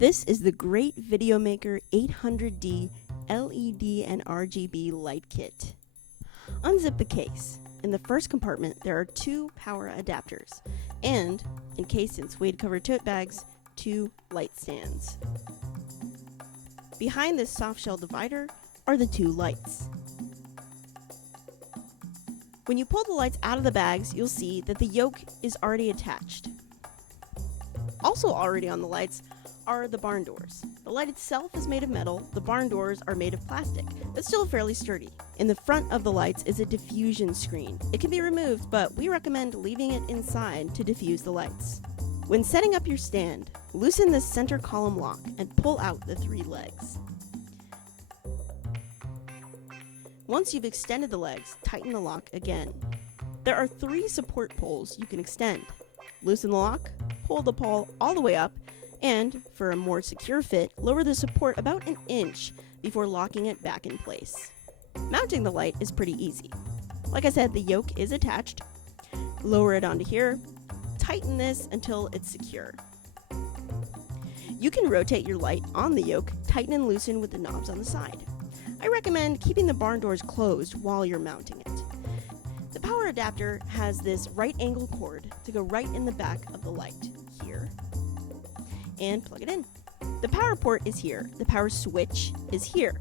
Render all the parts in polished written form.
This is the Great Video Maker 800D LED and RGB light kit. Unzip the case. In the first compartment, there are 2 power adapters and, encased in suede-covered tote bags, 2 light stands. Behind this soft-shell divider are the 2 lights. When you pull the lights out of the bags, you'll see that the yoke is already attached. Also already on the lights are the barn doors. The light itself is made of metal, the barn doors are made of plastic, but still fairly sturdy. In the front of the lights is a diffusion screen. It can be removed, but we recommend leaving it inside to diffuse the lights. When setting up your stand, loosen the center column lock and pull out the 3 legs. Once you've extended the legs, tighten the lock again. There are 3 support poles you can extend. Loosen the lock, pull the pole all the way up, and, for a more secure fit, lower the support about an inch before locking it back in place. Mounting the light is pretty easy. Like I said, the yoke is attached. Lower it onto here. Tighten this until it's secure. You can rotate your light on the yoke, tighten and loosen with the knobs on the side. I recommend keeping the barn doors closed while you're mounting it. The power adapter has this right angle cord to go right in the back of the light, here, and plug it in. The power port is here. The power switch is here.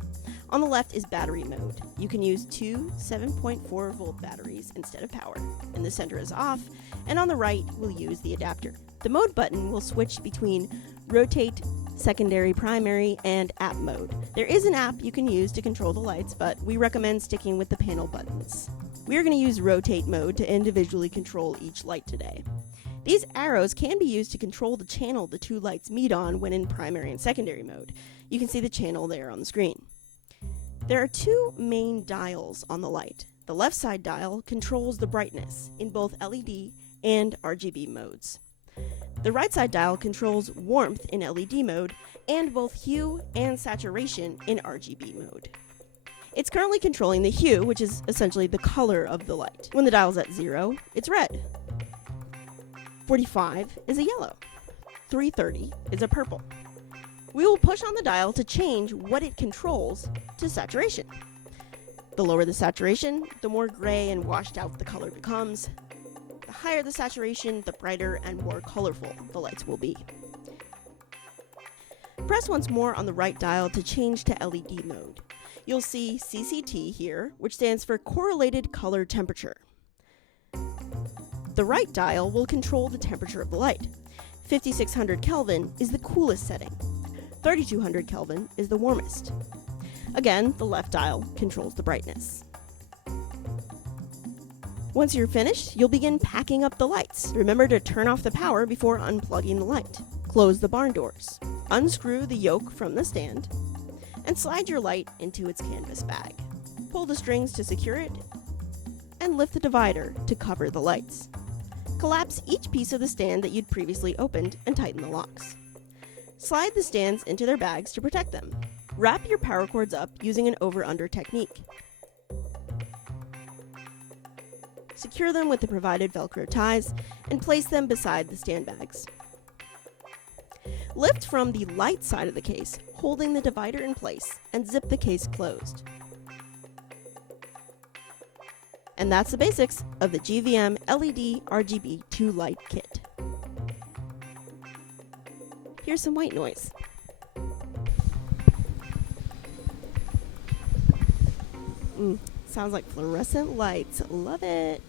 On the left is battery mode. You can use 2 7.4 volt batteries instead of power. In the center is off, and on the right we'll use the adapter. The mode button will switch between rotate, secondary, primary, and app mode. There is an app you can use to control the lights, but we recommend sticking with the panel buttons. We are going to use rotate mode to individually control each light today. These arrows can be used to control the channel the 2 lights meet on when in primary and secondary mode. You can see the channel there on the screen. There are 2 main dials on the light. The left side dial controls the brightness in both LED and RGB modes. The right side dial controls warmth in LED mode and both hue and saturation in RGB mode. It's currently controlling the hue, which is essentially the color of the light. When the dial's at 0, it's red. 45 is a yellow. 330 is a purple. We will push on the dial to change what it controls to saturation. The lower the saturation, the more gray and washed out the color becomes. The higher the saturation, the brighter and more colorful the lights will be. Press once more on the right dial to change to LED mode. You'll see CCT here, which stands for Correlated Color Temperature. The right dial will control the temperature of the light. 5600 Kelvin is the coolest setting. 3200 Kelvin is the warmest. Again, the left dial controls the brightness. Once you're finished, you'll begin packing up the lights. Remember to turn off the power before unplugging the light. Close the barn doors. Unscrew the yoke from the stand and slide your light into its canvas bag. Pull the strings to secure it and lift the divider to cover the lights. Collapse each piece of the stand that you'd previously opened and tighten the locks. Slide the stands into their bags to protect them. Wrap your power cords up using an over-under technique. Secure them with the provided Velcro ties and place them beside the stand bags. Lift from the light side of the case, holding the divider in place, and zip the case closed. And that's the basics of the GVM LED RGB 2 light kit. Here's some white noise. Sounds like fluorescent lights. Love it.